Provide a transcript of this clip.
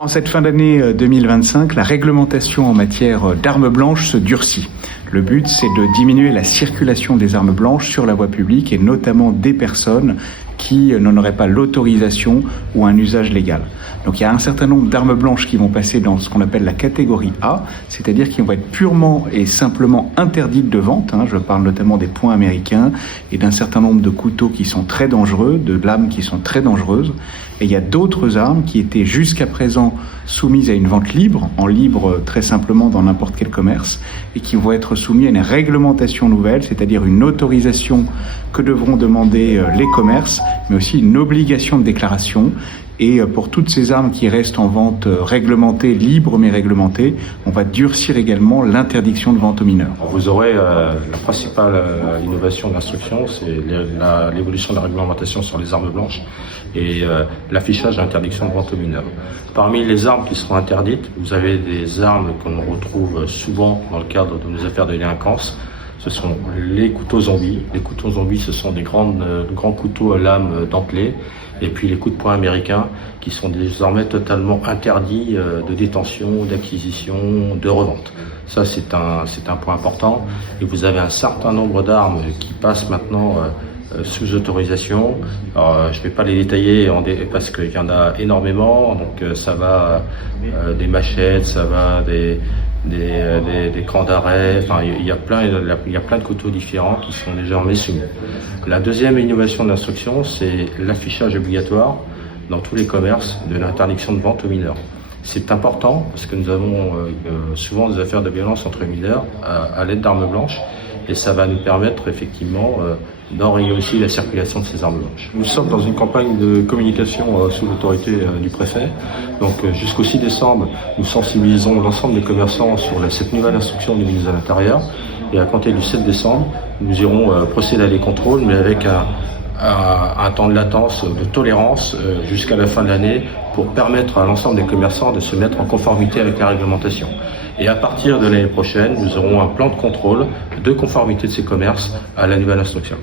En cette fin d'année 2025, la réglementation en matière d'armes blanches se durcit. Le but, c'est de diminuer la circulation des armes blanches sur la voie publique et notamment des personnes qui n'en auraient pas l'autorisation ou un usage légal. Donc il y a un certain nombre d'armes blanches qui vont passer dans ce qu'on appelle la catégorie A, c'est-à-dire qui vont être purement et simplement interdites de vente. Je parle notamment des poings américains et d'un certain nombre de couteaux qui sont très dangereux, de lames qui sont très dangereuses. Et il y a d'autres armes qui étaient jusqu'à présent soumises à une vente libre, en libre très simplement dans n'importe quel commerce, et qui vont être soumises à une réglementation nouvelle, c'est-à-dire une autorisation que devront demander les commerces, mais aussi une obligation de déclaration. Et pour toutes ces armes qui restent en vente réglementée, libre mais réglementée, on va durcir également l'interdiction de vente aux mineurs. Vous aurez la principale innovation de l'instruction, c'est l'évolution de la réglementation sur les armes blanches et l'affichage d'interdiction de vente aux mineurs. Parmi les armes qui seront interdites, vous avez des armes qu'on retrouve souvent dans le cadre de nos affaires de délinquance. Ce sont les couteaux zombies. Les couteaux zombies, ce sont des grands couteaux à lame dentelée. Et puis les coups de poing américains qui sont désormais totalement interdits de détention, d'acquisition, de revente. Ça, c'est un point important. Et vous avez un certain nombre d'armes qui passent maintenant sous autorisation. Alors, je ne vais pas les détailler parce qu'il y en a énormément. Donc ça va des machettes, ça va des crans d'arrêt, enfin, il y a plein de couteaux différents qui sont désormais soumis. La deuxième innovation de l'instruction, c'est l'affichage obligatoire dans tous les commerces de l'interdiction de vente aux mineurs. C'est important parce que nous avons souvent des affaires de violence entre mineurs à l'aide d'armes blanches et ça va nous permettre effectivement d'enrayer aussi la circulation de ces armes blanches. Nous sommes dans une campagne de communication sous l'autorité du préfet. Donc jusqu'au 6 décembre, nous sensibilisons l'ensemble des commerçants sur cette nouvelle instruction du ministre de l'Intérieur. Et à compter du 7 décembre, nous irons procéder à des contrôles, mais avec un temps de latence, de tolérance jusqu'à la fin de l'année pour permettre à l'ensemble des commerçants de se mettre en conformité avec la réglementation. Et à partir de l'année prochaine, nous aurons un plan de contrôle de conformité de ces commerces à la nouvelle instruction.